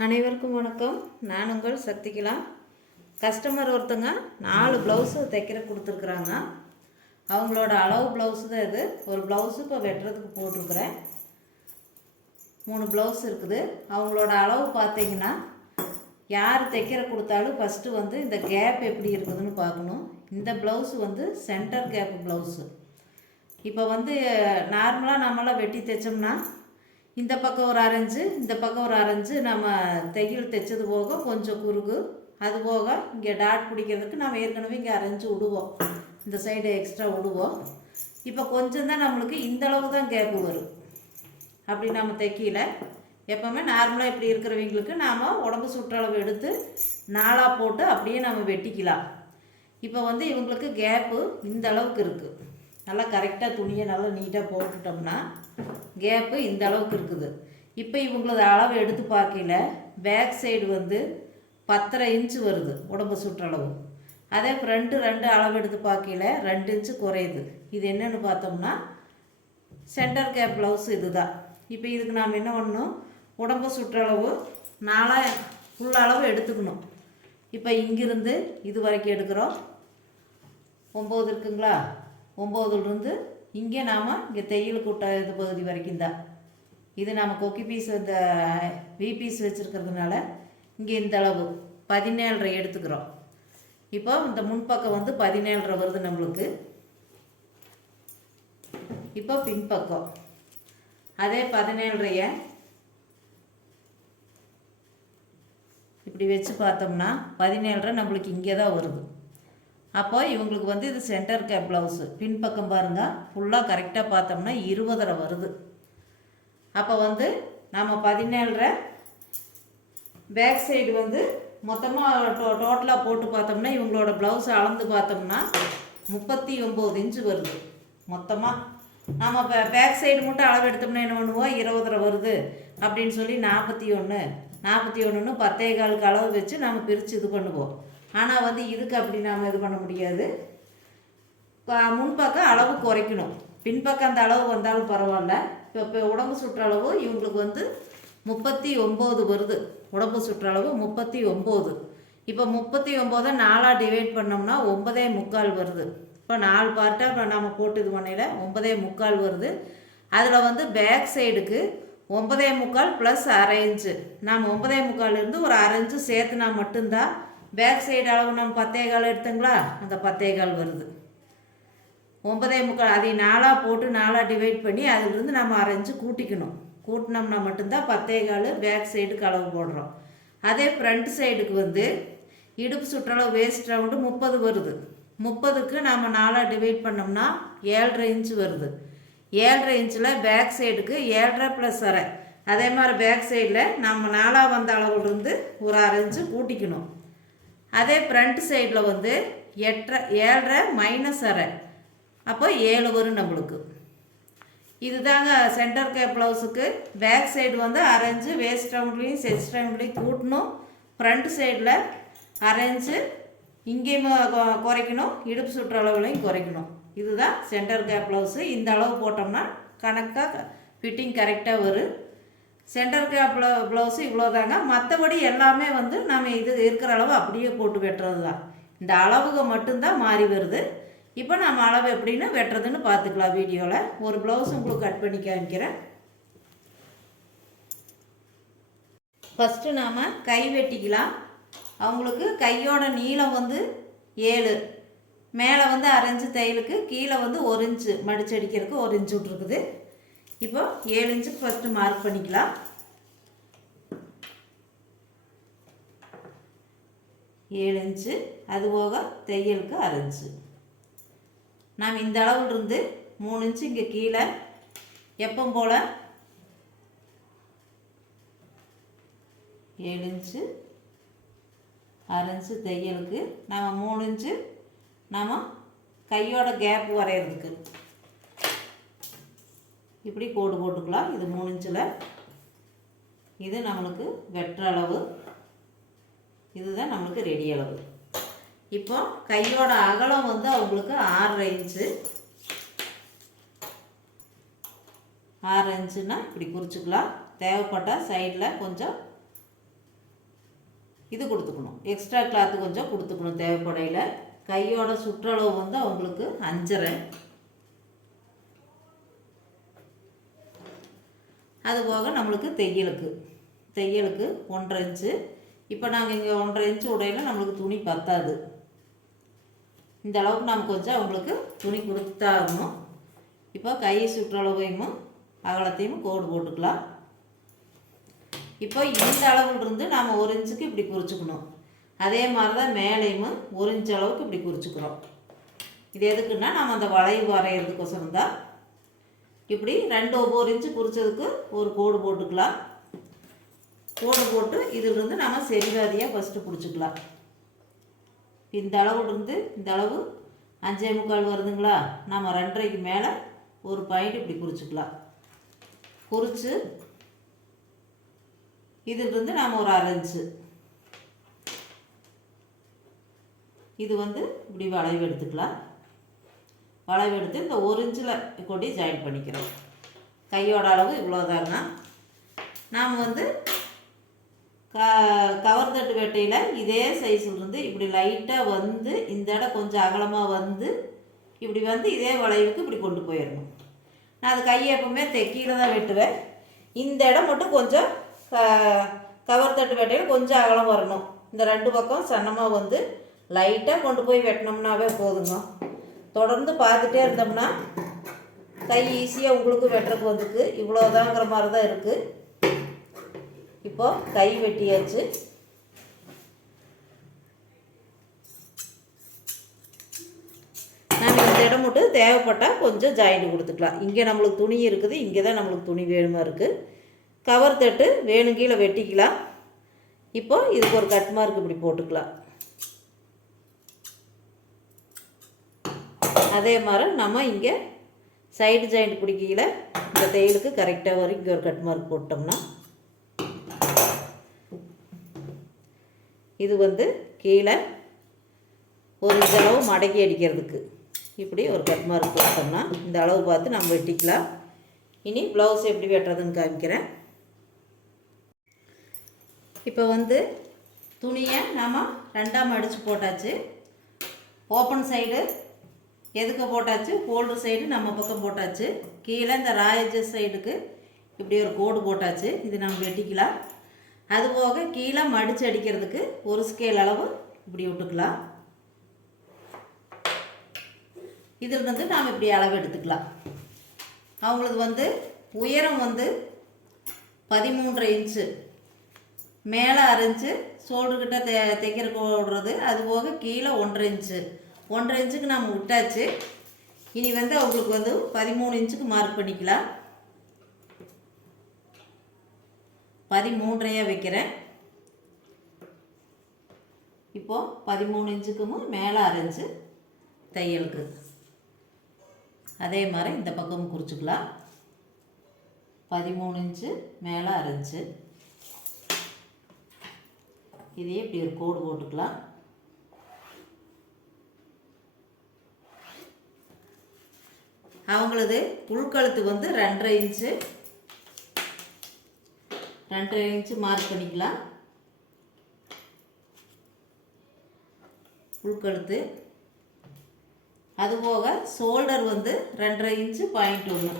அனைவருக்கும் வணக்கம். நான் உங்கள் சக்திகலா. கஸ்டமர் ஒருத்தங்க நாலு ப்ளவுஸு தைக்கிற கொடுத்துருக்குறாங்க. அவங்களோட அளவு ப்ளவுஸு தான் இது. ஒரு ப்ளவுஸு இப்போ வெட்டுறதுக்கு போட்டிருக்குறேன். மூணு ப்ளவுஸ் இருக்குது. அவங்களோட அளவு பார்த்தீங்கன்னா யார் தைக்கிற கொடுத்தாலும் ஃபஸ்ட்டு வந்து இந்த கேப் எப்படி இருக்குதுன்னு பார்க்கணும். இந்த ப்ளவுஸு வந்து சென்டர் கேப் ப்ளவுஸு இப்போ வந்து நார்மலாக நம்மளாம் வெட்டி தைச்சோம்னா இந்த பக்கம் ஒரு அரைஞ்சு இந்த பக்கம் ஒரு அரைஞ்சு நம்ம தையல் தைச்சது போக கொஞ்சம் குறுகு. அது போக இங்கே டாட் பிடிக்கிறதுக்கு நம்ம ஏற்கனவே இங்கே அரைஞ்சு விடுவோம். இந்த சைடு எக்ஸ்ட்ரா விடுவோம். இப்போ கொஞ்சம் தான் நம்மளுக்கு இந்த அளவு தான் கேப்பு வரும். அப்படி நம்ம தைக்கல. எப்போவுமே நார்மலாக இப்படி இருக்கிறவங்களுக்கு நாம் உடம்பு சுற்றளவு எடுத்து நாளாக போட்டு அப்படியே நம்ம வெட்டிக்கலாம். இப்போ வந்து இவங்களுக்கு கேப்பு இந்த அளவுக்கு இருக்குது நல்லா கரெக்டாக துணியை நல்லா நீட்டாக போட்டுட்டோம்னா கேப்பு இந்த அளவுக்கு இருக்குது. இப்போ இவங்களது அளவு எடுத்து பார்க்கல பேக் சைடு வந்து பத்தரை இன்ச்சு வருது உடம்பு சுற்றளவு அதே ஃப்ரண்ட்டு ரெண்டு அளவு எடுத்து பார்க்கல ரெண்டு இன்ச்சு குறையுது. இது என்னென்னு பார்த்தோம்னா சென்டர் கேப் ப்ளவுஸ் இதுதான். இப்போ இதுக்கு நாம் என்ன பண்ணணும்? உடம்பு சுற்றளவு நாலா ஃபுல் அளவு எடுத்துக்கணும். இப்போ இங்கிருந்து இது வரைக்கும் எடுக்கிறோம். ஒம்பது இருக்குங்களா? ஒம்போதுலேருந்து இங்கே நாம் இங்கே தையல் கூட்ட இது பகுதி வரைக்கும் தான். இது நாம் கொக்கி பீஸ் இந்த வி பீஸ் வச்சுருக்கிறதுனால இங்கே இந்த அளவு பதினேழரை எடுத்துக்கிறோம். இப்போ இந்த முன்பக்கம் வந்து பதினேழரை வருது நம்மளுக்கு. இப்போ பின்பக்கம். அதே பதினேழரைய இப்படி வச்சு பார்த்தோம்னா பதினேழரை நம்மளுக்கு இங்கே தான் வருது. அப்போ இவங்களுக்கு வந்து இது சென்டர் கேப் ப்ளவுஸு பின்பக்கம் பாருங்கள் ஃபுல்லாக கரெக்டாக பார்த்தோம்னா இருபதரை வருது. அப்போ வந்து நம்ம பதினேழரை பேக் சைடு வந்து மொத்தமாக டோ டோட்டலாக போட்டு பார்த்தோம்னா இவங்களோட ப்ளவுஸ் அளந்து பார்த்தோம்னா முப்பத்தி ஒம்பது இன்ச்சு வருது. மொத்தமாக நம்ம இப்போ பேக் சைடு மட்டும் அளவு எடுத்தோம்னா என்ன பண்ணுவோம்? இருபதரை வருது. அப்படின்னு சொல்லி நாற்பத்தி ஒன்று நாற்பத்தி ஒன்றுன்னு பத்தே காலுக்கு அளவு வச்சு நம்ம பிரித்து இது பண்ணுவோம். ஆனால் வந்து இதுக்கு அப்படி நாம் இது பண்ண முடியாது. முன்பக்கம் அளவு குறைக்கணும். பின்பக்கம் அந்த அளவு வந்தாலும் பரவாயில்ல. இப்போ இப்போ உடம்பு சுற்றளவு இவங்களுக்கு வந்து முப்பத்தி ஒம்பது வருது. உடம்பு சுற்றளவு முப்பத்தி ஒம்பது இப்போ முப்பத்தி ஒம்போதை நாலாக டிவைட் பண்ணோம்னா ஒன்பதே முக்கால் வருது. இப்போ நாலு பார்ட்டாக இப்போ நம்ம போட்டு இது பண்ணையில் ஒன்பதே முக்கால் வருது. அதில் வந்து பேக் சைடுக்கு ஒன்பதே முக்கால் ப்ளஸ் அரை இன்ச்சு நாம் ஒன்பதே முக்கால்லேருந்து ஒரு அரை இன்ச்சு சேர்த்துனா மட்டும்தான் பேக் சைடு அளவு நம்ம பத்தே கால் எடுத்துங்களா? அந்த பத்தே கால் வருது. ஒன்பதே முக்கால் அதை நாலாக போட்டு நாலாக டிவைட் பண்ணி அதிலிருந்து நம்ம அரைஞ்சு கூட்டிக்கணும். கூட்டினோம்னா மட்டும்தான் பத்தே கால் பேக் சைடுக்கு அளவு போடுறோம். அதே ஃப்ரண்ட் சைடுக்கு வந்து இடுப்பு சுற்றளவு வேஸ்ட் ரவுண்டு முப்பது வருது. முப்பதுக்கு நம்ம நாலாக டிவைட் பண்ணோம்னா ஏழரை இன்ச்சு வருது. ஏழரை இன்ச்சில் பேக் சைடுக்கு ஏழரை ப்ளஸ் அரை. அதே மாதிரி பேக் சைடில் நம்ம நாலாக வந்த அளவுலேருந்து ஒரு அரை இன்ச்சு கூட்டிக்கணும். அதே ஃப்ரண்ட் சைடில் வந்து எட்டரை ஏழரை மைனஸ் அரை. அப்போ ஏழு வரும் நம்மளுக்கு. இதுதாங்க சென்டர் கேப் ப்ளவுஸுக்கு பேக் சைடு வந்து அரைஞ்சு வேஸ்ட் ரவுண்ட்லேயும் செஸ்ட் ரவுண்ட்லேயும் கூட்டணும். ஃப்ரண்ட் சைடில் அரைஞ்சு இங்கேயும் குறைக்கணும். இடுப்பு சுற்றளவுலையும் குறைக்கணும். இதுதான் சென்டர் கேப் ப்ளவுஸு இந்த அளவு போட்டோம்னா கணக்காக ஃபிட்டிங் கரெக்டாக வரும். சென்டர் கேப் ப்ளவுஸு இவ்வளோதாங்க. மற்றபடி எல்லாமே வந்து நம்ம இது இருக்கிற அளவு அப்படியே போட்டு வெட்டுறது தான் இந்த அளவுக மட்டும்தான் மாறி வருது. இப்போ நம்ம அளவு எப்படின்னு வெட்டுறதுன்னு பார்த்துக்கலாம் வீடியோவில் ஒரு ப்ளவுஸ் உங்களுக்கு கட் பண்ணி காமிக்கிறேன். ஃபஸ்ட்டு நாம் கை வெட்டிக்கலாம். அவங்களுக்கு கையோட நீளம் வந்து ஏழு. மேலே வந்து அரைஞ்சு தையலுக்கு கீழே வந்து ஒரு இன்ச்சு மடிச்சடிக்கிறதுக்கு ஒரு இன்ச்சு விட்ருக்குது இப்போ ஏழு இன்ச்சுக்கு ஃபஸ்ட்டு மார்க் பண்ணிக்கலாம். ஏழு இன்ச்சு அது போக தையலுக்கு அரை இன்ச்சு. நாம் இந்த அளவுல இருந்து மூணு இன்ச்சு இங்கே கீழே எப்போ போல்? ஏழு இன்ச்சு அரை இன்ச்சு தையலுக்கு. நாம் மூணு இன்ச்சு நாம் கையோட கேப் வரைகிறதுக்கு இப்படி கோடு போட்டுக்கலாம். இது மூணு இன்ச்சில். இது நம்மளுக்கு வெற்ற அளவு. இதுதான் நம்மளுக்கு ரெடி அளவு. இப்போ கையோட அகலம் வந்து அவங்களுக்கு ஆறரை இன்ச்சு. ஆறு இன்ச்சுன்னா இப்படி குறிச்சிக்கலாம். தேவைப்பட்டால் சைடில் கொஞ்சம் இது கொடுத்துக்கணும். எக்ஸ்ட்ரா கிளாத்து கொஞ்சம் கொடுத்துக்கணும் தேவைப்படையில். கையோட சுற்றளவு வந்து அவங்களுக்கு அஞ்சரை. அது போக நம்மளுக்கு தையலுக்கு. தையலுக்கு ஒன்றரை இன்ச்சு. இப்போ நாங்கள் இங்கே ஒன்றரை இன்ச்சு உடையில நம்மளுக்கு துணி பத்தாது. இந்த அளவுக்கு நாம் கொஞ்சம் அவங்களுக்கு துணி கொடுத்தாகணும். இப்போ கை சுற்றளவையும் அகலத்தையும் கோடு போட்டுக்கலாம். இப்போ இந்த அளவுல இருந்து நாம் ஒரு இன்ச்சுக்கு இப்படி குறிச்சுக்கணும். அதே மாதிரி தான் மேலேயும் ஒரு இன்ச் அளவுக்கு இப்படி குறிச்சுக்கிறோம். இது எதுக்குன்னா நம்ம அந்த வளைவு வரைகிறதுக்கோசரம் தான் இப்படி ரெண்டு ஒவ்வொரு இன்ச்சு குறித்ததுக்கு ஒரு கோடு போட்டுக்கலாம். கோடு போட்டு இதிலிருந்து நம்ம சரிவாதியாக ஃபஸ்ட்டு பிடிச்சிக்கலாம். இந்த அளவுலேருந்து இந்த அளவு அஞ்சே முக்கால் வருதுங்களா? நம்ம ரெண்டரைக்கு மேலே ஒரு பாயிண்ட் இப்படி குறிச்சிக்கலாம் குறித்து இதிலிருந்து நாம் ஒரு அரை இது வந்து இப்படி வளைவு எடுத்துக்கலாம். வளைவு எடுத்து இந்த ஒரு இன்ச்சில் கொட்டி ஜாயின் பண்ணிக்கிறோம். கையோட அளவு இவ்வளோதாங்க நாம் வந்து க கவர் தட்டு வேட்டையில் இதே சைஸில் இருந்து இப்படி லைட்டாக வந்து இந்த இடம் கொஞ்சம் அகலமாக வந்து இப்படி வந்து இதே வளைவுக்கு இப்படி கொண்டு போயிடணும். நான் அது கையை எப்பவுமே தெக்கீழே தான் வெட்டுவேன். இந்த இடம் மட்டும் கொஞ்சம் கவர் தட்டு வேட்டையில் கொஞ்சம் அகலம் வரணும். இந்த ரெண்டு பக்கம் சன்னமாக வந்து லைட்டாக கொண்டு போய் வெட்டினோம்னாவே போதுங்க. தொடர்ந்து பார்த்துட்டே இருந்தோம்னா கை ஈஸியாக உங்களுக்கு வெட்டுறதுக்கு வந்துக்கு இவ்வளோதாங்கிற மாதிரி தான் இருக்குது இப்போ கை வெட்டியாச்சு. நம்ம இந்த இடம் மட்டும் தேவைப்பட்டால் கொஞ்சம் ஜாயிண்ட் கொடுத்துக்கலாம். இங்கே நம்மளுக்கு துணி இருக்குது இங்கே தான் நம்மளுக்கு துணி வேணுமா இருக்குது கவர் தட்டு வேணும் கீழே வெட்டிக்கலாம். இப்போ இதுக்கு ஒரு கட் மார்க் இப்படி போட்டுக்கலாம். அதே மாதிரி நம்ம இங்கே சைடு ஜாயிண்ட் பிடிக்கையில் இந்த தையலுக்கு கரெக்டாக வரும் இங்கே ஒரு கட் மார்க் போட்டோம்னா இது வந்து கீழே ஒரு இந்த அளவு மடக்கி அடிக்கிறதுக்கு இப்படி ஒரு கட் மார்க் போட்டோம்னா இந்த அளவு பார்த்து நம்ம வெட்டிக்கலாம். இனி ப்ளவுஸ் எப்படி வெட்டுறதுன்னு காமிக்கிறேன். இப்போ வந்து துணியை நாம் ரெண்டாம் அடித்து போட்டாச்சு. ஓப்பன் சைடு எதுக்கு போட்டாச்சு? ஃபோல்டு சைடு நம்ம பக்கம் போட்டாச்சு. கீழே இந்த ராயஜஸ் சைடுக்கு இப்படி ஒரு கோடு போட்டாச்சு. இது நம்ம வெட்டிக்கலாம். அதுபோக கீழே மடித்து அடிக்கிறதுக்கு ஒரு ஸ்கேல் அளவு இப்படி விட்டுக்கலாம். இதிலிருந்து வந்து நாம் இப்படி அளவு எடுத்துக்கலாம். அவங்களுக்கு வந்து உயரம் வந்து பதிமூன்றரை இன்ச்சு மேலே அரைஞ்சு சோல்டுக்கிட்ட தே தைக்கிற போடுறது அது போக கீழே ஒன்றரை இன்ச்சு ஒன்றரை இன்ச்சுக்கு நம்ம விட்டாச்சு. இனி வந்து அவங்களுக்கு வந்து பதிமூணு இன்ச்சுக்கு மார்க் பண்ணிக்கலாம். பதிமூன்றையாக வைக்கிறேன். இப்போது பதிமூணு இன்ச்சுக்கும் மேலே அரைஞ்சு தையலுக்கு அதே மாதிரி இந்த பக்கமும் குறிச்சிக்கலாம். பதிமூணு இன்ச்சு மேலே அரைஞ்சு இதையே இப்படி ஒரு கோடு போட்டுக்கலாம். அவங்களது உள்கழுத்து வந்து ரெண்டரை இன்ச்சு. ரெண்டரை இன்ச்சு மார்க் பண்ணிக்கலாம். உள்கழுத்து அதுபோக ஷோல்டர் வந்து ரெண்டரை இன்ச்சு பாயிண்ட் ஒன்று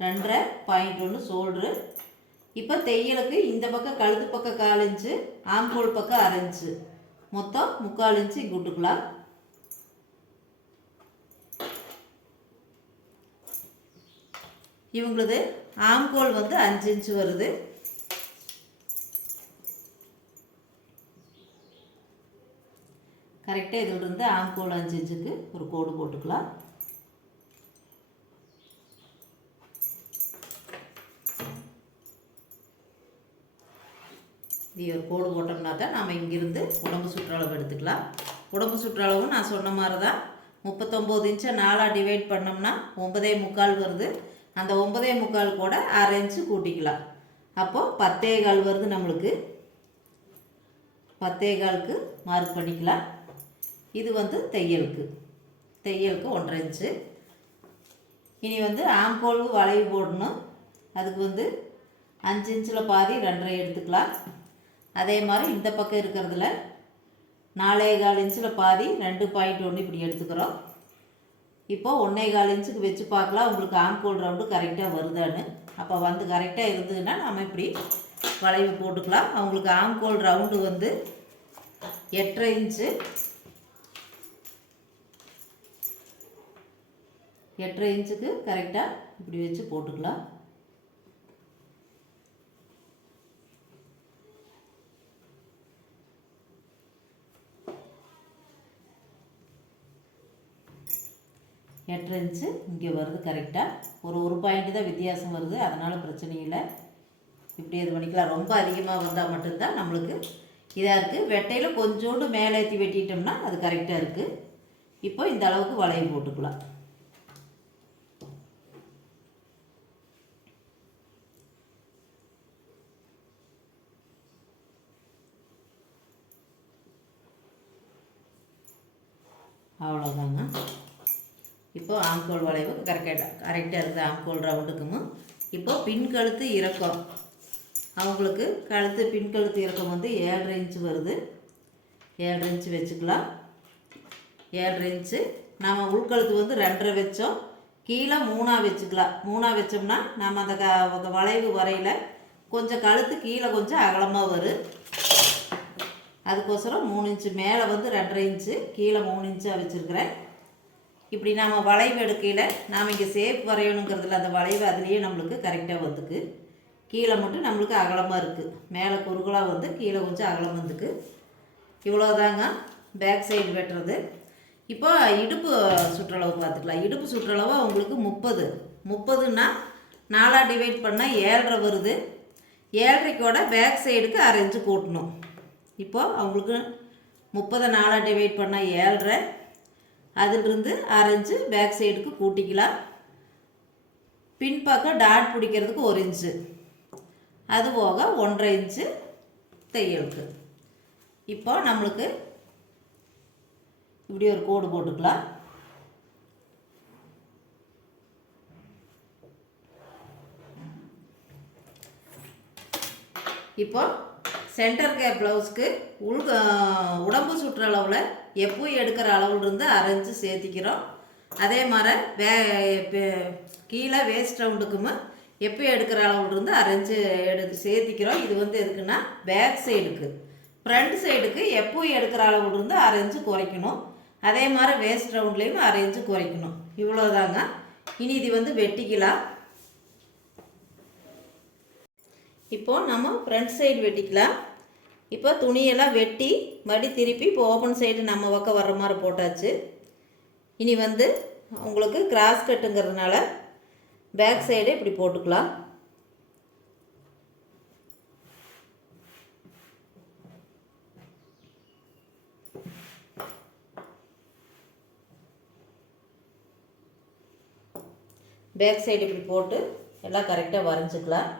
ரெண்டரை பாயிண்ட் ஒன்று ஷோல்டரு இப்போ தையலுக்கு இந்த பக்கம் கழுத்து பக்கம் கால் இன்ச்சு ஆம்போல் பக்கம் அரை இன்ச்சு. மொத்தம் முக்கால் இன்ச்சு இங்கே விட்டுக்கலாம். இவங்களது ஆம்கோல் வந்து அஞ்சு இன்ச்சு வருது. கரெக்டாக இதிலிருந்து ஆம்கோல் அஞ்சு இன்ச்சுக்கு ஒரு கோடு போட்டுக்கலாம். இது ஒரு கோடு போட்டோம்னா தான் நாம் இங்கிருந்து உடம்பு சுற்றளவு எடுத்துக்கலாம். உடம்பு சுற்றளவும் நான் சொன்ன மாதிரி தான் முப்பத்தொம்போது இன்ச்சை நாலாக டிவைட் பண்ணோம்னா ஒன்பதே முக்கால் வருது. அந்த ஒன்பதே முக்கால் கூட அரை இன்ச்சு கூட்டிக்கலாம். அப்போது பத்தே கால் வருது நம்மளுக்கு. பத்தே காலுக்கு மார்க் பண்ணிக்கலாம். இது வந்து தையலுக்கு. தையலுக்கு ஒன்றரை இன்ச்சு. இனி வந்து ஆம்போல் வளைவு போடணும். அதுக்கு வந்து அஞ்சு இன்ச்சில் பாதி ரெண்டரை எடுத்துக்கலாம். அதே மாதிரி இந்த பக்கம் இருக்கிறதுல நாலே கால் இன்ச்சில் பாதி ரெண்டு பாயிண்ட் ஒன்று இப்படி எடுத்துக்கிறோம். இப்போ ஒன்றே கால் இன்ச்சுக்கு வச்சு பார்க்கலாம். உங்களுக்கு ஆம்கோல் ரவுண்டு கரெக்டாக வருதான்னு. அப்போ வந்து கரெக்டாக இருந்ததுன்னா நம்ம இப்படி வளைவு போட்டுக்கலாம். அவங்களுக்கு ஆம்கோல் ரவுண்டு வந்து எட்டரை இன்ச்சு. எட்டரை இன்ச்சுக்கு கரெக்டாக இப்படி வச்சு போட்டுக்கலாம். எட்டரை இன்ச்சு இங்கே வருது கரெக்டாக ஒரு ஒரு பாயிண்ட்டு தான் வித்தியாசம் வருது. அதனால் பிரச்சனை இல்லை. இப்படி இது பண்ணிக்கலாம். ரொம்ப அதிகமாக வந்தால் மட்டும்தான் நம்மளுக்கு இதாக இருக்குது வெட்டையில் கொஞ்சோண்டு மேலே ஏற்றி வெட்டிட்டோம்னா அது கரெக்டாக இருக்குது இப்போ இந்த அளவுக்கு வளையம் போட்டுக்கலாம். அவ்வளோதாங்க இப்போ ஆம்கோல் வளைவு கரெக்டாக கரெக்டாக இருக்குது ஆம்கோல் ரவுண்டுக்கும் இப்போ பின் கழுத்து இறக்கம். அவங்களுக்கு கழுத்து பின் கழுத்து இறக்கம் வந்து ஏழரை இன்ச்சு வருது. ஏழரை இன்ச்சு வச்சுக்கலாம். ஏழரை இன்ச்சு நாம் உள்கழுத்து வந்து ரெண்டரை வச்சோம். கீழே மூணாக வச்சுக்கலாம். மூணாக வச்சோம்னா நம்ம அந்த க வளைவு வரையில் கொஞ்சம் கழுத்து கீழே கொஞ்சம் அகலமாக வரும் அதுக்கோசரம் மூணு இன்ச்சு மேலே வந்து ரெண்டரை இன்ச்சு கீழே மூணு இன்ச்சாக வச்சுருக்கிறேன். இப்படி நாம் வளைவு எடுக்கையில் நாம் இங்கே சேப் வரையணுங்கிறதுல அந்த வளைவு அதுலேயே நம்மளுக்கு கரெக்டாக வந்துக்கு. கீழே மட்டும் நம்மளுக்கு அகலமாக இருக்குது மேலே குறுகலாக வந்து கீழே கொஞ்சம் அகலம் வந்துக்கு. இவ்வளோதாங்க பேக் சைடு வெட்டுறது. இப்போ இடுப்பு சுற்றளவு பார்த்துக்கலாம். இடுப்பு சுற்றளவு உங்களுக்கு முப்பது. முப்பதுன்னா நாலாக டிவைட் பண்ணால் ஏழரை வருது. ஏழரைக்கோட பேக் சைடுக்கு அரைஞ்சு கூட்டணும். இப்போது அவங்களுக்கு முப்பதை நாலாக டிவைட் பண்ணால் ஏழரை. அதிலிருந்து அரைஞ்சு பேக் சைடுக்கு கூட்டிக்கலாம். பின்பக்கம் டாட் பிடிக்கிறதுக்கு ஒரு இன்ச்சு. அது போக ஒன்றரை இன்ச்சு தையலுக்கு. இப்போ நம்மளுக்கு இப்படி ஒரு கோடு போட்டுக்கலாம். இப்போ சென்டர் கேப் ப்ளவுஸ்க்கு உள் உடம்பு சுற்றளவில் எப்போ எடுக்கிற அளவுலேருந்து அரைஞ்சு சேர்த்திக்கிறோம். அதே மாதிரி வே கீழே வேஸ்ட் ரவுண்டுக்கும் எப்போ எடுக்கிற அளவுலேருந்து அரைஞ்சு எடுத்து சேர்த்திக்கிறோம். இது வந்து எதுக்குன்னா பேக் சைடுக்கு ஃப்ரண்ட் சைடுக்கு எப்போ எடுக்கிற அளவுலேருந்து அரைஞ்சு குறைக்கணும். அதே மாதிரி வேஸ்ட் ரவுண்ட்லேயும் அரைஞ்சு குறைக்கணும். இவ்வளோதாங்க இனி இது வந்து வெட்டிக்கலாம். இப்போ நம்ம ஃப்ரண்ட் சைடு வெட்டிக்கலாம். இப்போ துணியெல்லாம் வெட்டி மடி திருப்பி இப்போ ஓப்பன் சைடு நம்ம பக்கம் வர்ற மாதிரி போட்டாச்சு. இனி வந்து உங்களுக்கு கிராஸ் கட்டுங்கிறதுனால பேக் சைடு இப்படி போட்டுக்கலாம். பேக் சைடு இப்படி போட்டு எல்லாம் கரெக்டாக வரைஞ்சிக்கலாம்.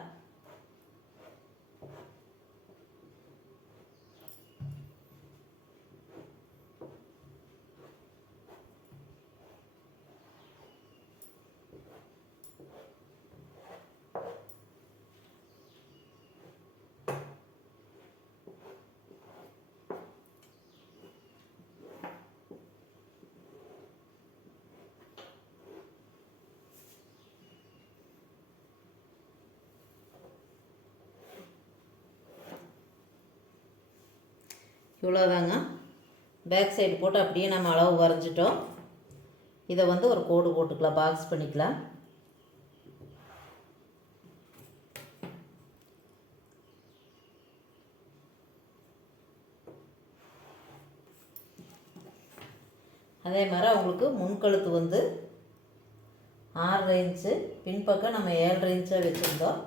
இவ்வளோதாங்க பேக் சைடு போட்டு அப்படியே நம்ம அளவு வரைஞ்சிட்டோம். இதை வந்து ஒரு கோடு போட்டுக்கலாம் பாக்ஸ் பண்ணிக்கலாம். அதே மாதிரி அவங்களுக்கு முன்கழுத்து வந்து ஆறரை இன்ச்சு பின்பக்கம் நம்ம ஏழரை இன்ச்சாக வச்சுருந்தோம்.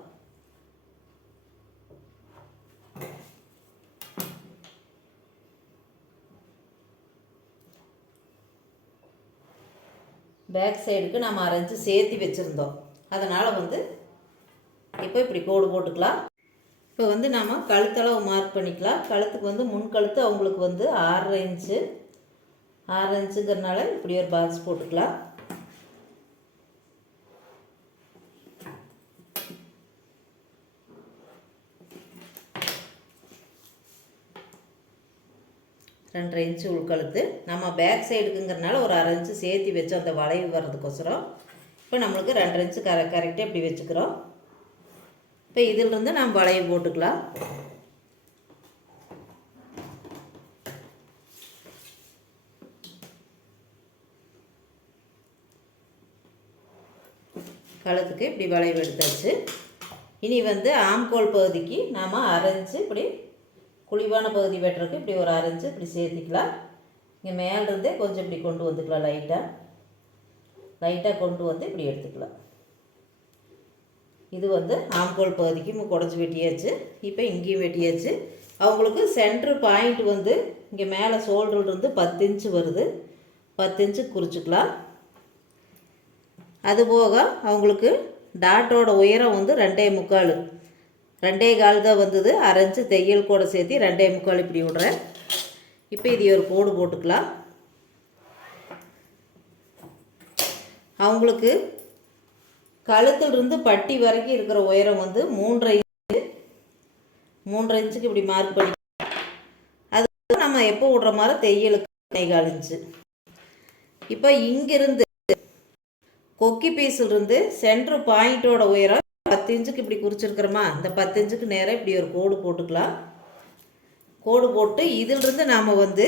பேக் சைடுக்கு நம்ம அரைஞ்சி சேர்த்து வச்சுருந்தோம். அதனால் வந்து இப்போ இப்படி கோடு போட்டுக்கலாம். இப்போ வந்து நாம் கழுத்தளவு மார்க் பண்ணிக்கலாம். கழுத்துக்கு வந்து முன் கழுத்து அவங்களுக்கு வந்து ஆறரை இன்ச்சு ஆறு இன்ச்சுங்கிறனால இப்படி ஒரு பாக்ஸ் போட்டுக்கலாம். ரெண்டரை இன்ச்சு உள்கழுத்து. நம்ம பேக் சைடுக்குங்கிறனால ஒரு அரை இன்ச்சு சேர்த்து வச்சு அந்த வளைவு வர்றதுக்கோசரம் இப்போ நம்மளுக்கு ரெண்டரை இன்ச்சு கர கரெக்டாக இப்படி வச்சுக்கிறோம். இப்போ இதிலிருந்து நம்ம வளைவு போட்டுக்கலாம். கழுத்துக்கு இப்படி வளைவு எடுத்தாச்சு. இனி வந்து ஆம்கோல் பகுதிக்கு நாம் அரைஞ்சு இப்படி குழிவான பகுதி வெட்டுறதுக்கு இப்படி ஒரு அரைஞ்சு இப்படி சேர்த்திக்கலாம். இங்கே மேலிருந்தே கொஞ்சம் இப்படி கொண்டு வந்துக்கலாம் லைட்டாக லைட்டாக கொண்டு வந்து இப்படி எடுத்துக்கலாம். இது வந்து ஆம்கோல் பகுதிக்கு குடஞ்சி வெட்டியாச்சு. இப்போ இங்கேயும் வெட்டியாச்சு. அவங்களுக்கு சென்ட்ரு பாயிண்ட் வந்து இங்கே மேலே ஷோல்டர்லேருந்து பத்து இன்ச்சு வருது. பத்து இன்ச்சு குறிச்சிக்கலாம். அதுபோக அவங்களுக்கு டாட்டோட உயரம் வந்து ரெண்டே முக்கால். ரெண்டே கால் தான் வந்தது. அரைஞ்சு தையல் கூட சேர்த்து ரெண்டே முக்கால் இப்படி விடுறேன். இப்போ இது ஒரு கோடு போட்டுக்கலாம். அவங்களுக்கு கழுத்திலிருந்து பட்டி வரைக்கும் இருக்கிற உயரம் வந்து மூன்றரை இன்ச்சு. மூன்றரை இன்ச்சுக்கு இப்படி மார்க் பண்ணி அது நம்ம எப்போ விடுற மாதிரி தையலுக்கு கால் இன்ச்சு. இப்போ இங்கிருந்து கொக்கி பீஸிலிருந்து சென்ட்ரு பாயிண்ட்டோட உயரம் பத்து இன்ச்சுக்கு இப்படி குறிச்சிருக்கிறோமா? இந்த பத்து இன்ச்சுக்கு நேராக இப்படி ஒரு கோடு போட்டுக்கலாம். கோடு போட்டு இதிலிருந்து நாம் வந்து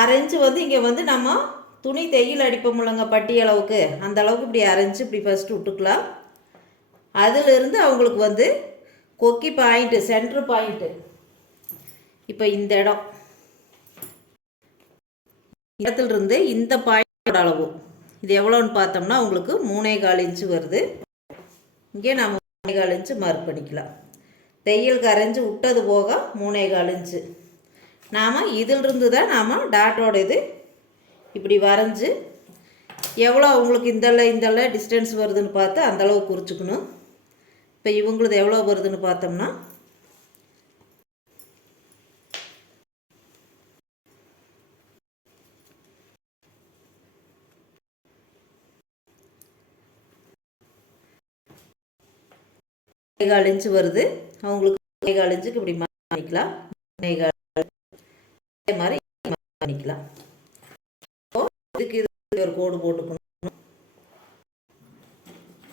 அரைஞ்சு வந்து இங்கே வந்து நம்ம துணி தையல் அடிப்போம்லங்க பட்டி அளவுக்கு. அந்த அளவுக்கு இப்படி அரைஞ்சு இப்படி ஃபஸ்ட்டு விட்டுக்கலாம். அதிலிருந்து அவங்களுக்கு வந்து கொக்கி பாயிண்ட்டு சென்ட்ரு பாயிண்ட்டு இப்போ இந்த இடம். இடத்துலருந்து இந்த பாயிண்டோட அளவு. இது எவ்வளோன்னு பார்த்தோம்னா உங்களுக்கு மூணே கால் இன்ச்சு வருது. இங்கே நாம் மூணேகால் இன்ச்சு மார்க் பண்ணிக்கலாம் தையல் கரைஞ்சி விட்டது போக மூணே கால் இன்ச்சு. நாம் இதிலிருந்து தான் நாம் டாட்டோட இது இப்படி வரைஞ்சி எவ்வளோ அவங்களுக்கு இந்தள இந்தள டிஸ்டன்ஸ் வருதுன்னு பார்த்து அந்தளவு குறிச்சிக்கணும். இப்போ இவங்களது எவ்வளோ வருதுன்னு பார்த்தோம்னா அழிஞ்சு வருது. அவங்களுக்கு கால் இப்படி பண்ணிக்கலாம் அதே மாதிரி பண்ணிக்கலாம் இதுக்கு இது ஒரு கோடு போட்டுக்கணும்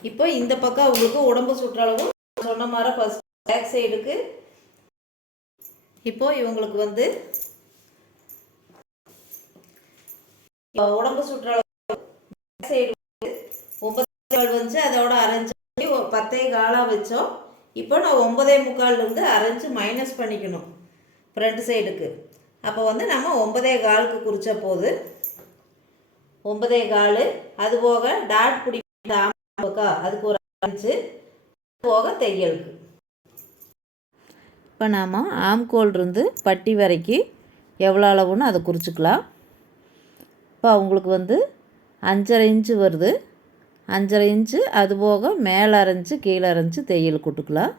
இப்போ இந்த பக்கம் அவங்களுக்கு உடம்பு சுற்றளவும் சொன்ன மாதிரி ஃபர்ஸ்ட் பேக் சைடுக்கு இப்போ இவங்களுக்கு வந்து உடம்பு சுற்றளவு சைடு ஒன்பது வந்து அதோட அரைஞ்சு பத்தே காலாக வச்சோம். இப்போ நான் ஒன்பதே முக்கால்லேருந்து அரைஞ்சு மைனஸ் பண்ணிக்கணும். ஃப்ரண்ட் சைடுக்கு அப்போ வந்து நம்ம ஒன்பதே காலுக்கு குறித்த போது ஒன்பதே கால் அது போக டாட் பிடி அதுக்கு ஒரு அஞ்சு போக தையலுக்கு. இப்போ நாம் ஆம்கோல்ருந்து பட்டி வரைக்கும் எவ்வளோ அளவுன்னு அதை குறிச்சிக்கலாம். இப்போ அவங்களுக்கு வந்து அஞ்சரை இன்ச்சு வருது. அஞ்சரை இன்ச்சு அது போக மேலே அரைஞ்சி கீழே அரைஞ்சி தையல் கொடுக்கலாம்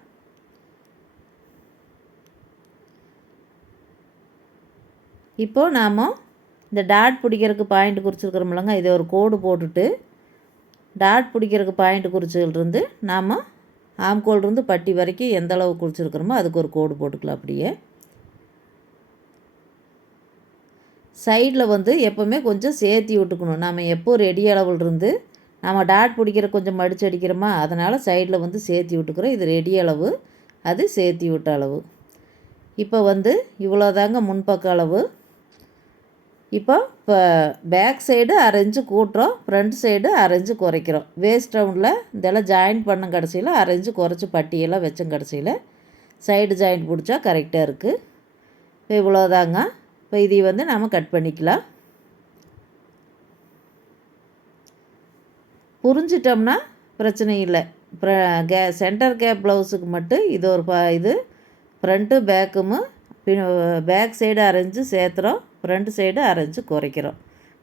இப்போது நாம் இந்த டாட் பிடிக்கிறதுக்கு பாயிண்ட் குறிச்சிருக்கிறோம்லங்க இதை ஒரு கோடு போட்டுட்டு டாட் பிடிக்கிறதுக்கு பாயிண்ட் குறிச்சதுலேருந்து நாம் ஆம்கோல்ருந்து பட்டி வரைக்கும் எந்த அளவு குறிச்சிருக்கிறோமோ அதுக்கு ஒரு கோடு போட்டுக்கலாம் அப்படியே. சைடில் வந்து எப்போவுமே கொஞ்சம் சேர்த்தி விட்டுக்கணும். நாம் எப்போ ரெடி அளவில் இருந்து நம்ம டாட் பிடிக்கிற கொஞ்சம் மடித்து அடிக்கிறோமா அதனால் சைடில் வந்து சேர்த்தி விட்டுக்கிறோம். இது ரெடி அளவு அது சேர்த்தி விட்ட அளவு. இப்போ வந்து இவ்வளோதாங்க முன்பக்க அளவு. இப்போ இப்போ பேக் சைடு அரைஞ்சு கூட்டுறோம் ஃப்ரண்ட் சைடு அரைஞ்சு குறைக்கிறோம். வேஸ்ட் ரவுண்டில் இதெல்லாம் ஜாயின் பண்ண கடைசியில் அரைஞ்சு குறைச்சி பட்டியெல்லாம் வச்சோம் கடைசியில். சைடு ஜாயின் பிடிச்சா கரெக்டாக இருக்குது இப்போ இவ்வளோதாங்க இப்போ இதை வந்து நாம் கட் பண்ணிக்கலாம். புரிஞ்சிட்டோம்னா பிரச்சனை இல்லை. கே சென்டர் கேப் ப்ளவுஸுக்கு மட்டும் இது ஒரு ப இது ஃப்ரண்ட்டு பேக்கும் பேக் சைடு அரைஞ்சு சேர்த்துறோம். ஃப்ரண்ட் சைடு அரைஞ்சு குறைக்கிறோம்.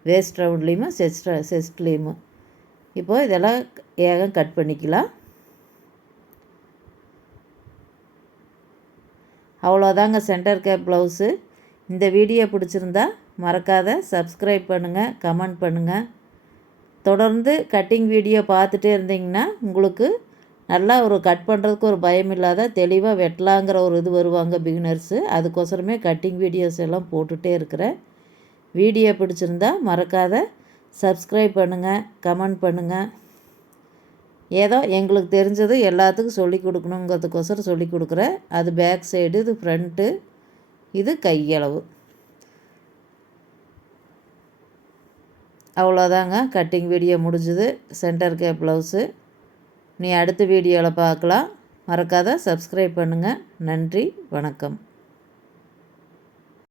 வேஸ்ட் ரவுண்ட்லேயுமே செஸ்ட் செஸ்ட்லேயுமே இப்போது இதெல்லாம் ஏகம் கட் பண்ணிக்கலாம். அவ்வளோதாங்க சென்டர் கேப் ப்ளவுஸு இந்த வீடியோ பிடிச்சிருந்தா மறக்காத சப்ஸ்கிரைப் பண்ணுங்கள் கமெண்ட் பண்ணுங்கள் தொடர்ந்து கட்டிங் வீடியோ பார்த்துட்டே இருந்தீங்கன்னா உங்களுக்கு நல்லா ஒரு கட் பண்ணுறதுக்கு ஒரு பயம் இல்லாத தெளிவாக வெட்டலாங்கிற ஒரு இது வருவாங்க பிகினர்ஸு அதுக்கோசரமே கட்டிங் வீடியோஸ் எல்லாம் போட்டுகிட்டே இருக்கிறேன் வீடியோ பிடிச்சிருந்தா மறக்காத சப்ஸ்கிரைப் பண்ணுங்கள் கமெண்ட் பண்ணுங்கள் ஏதோ எங்களுக்கு தெரிஞ்சது எல்லாத்துக்கும் சொல்லி கொடுக்கணுங்கிறதுக்கோசரம் சொல்லி கொடுக்குறேன். அது பேக் சைடு இது ஃப்ரண்ட்டு இது கையளவு. அவ்வளோதாங்க. கட்டிங் வீடியோ முடிஞ்சுது. சென்டர் கேப் ப்ளவுஸு நீ அடுத்த வீடியோவில் பார்க்கலாம். மறக்காத சப்ஸ்கிரைப் பண்ணுங்கள் நன்றி வணக்கம்.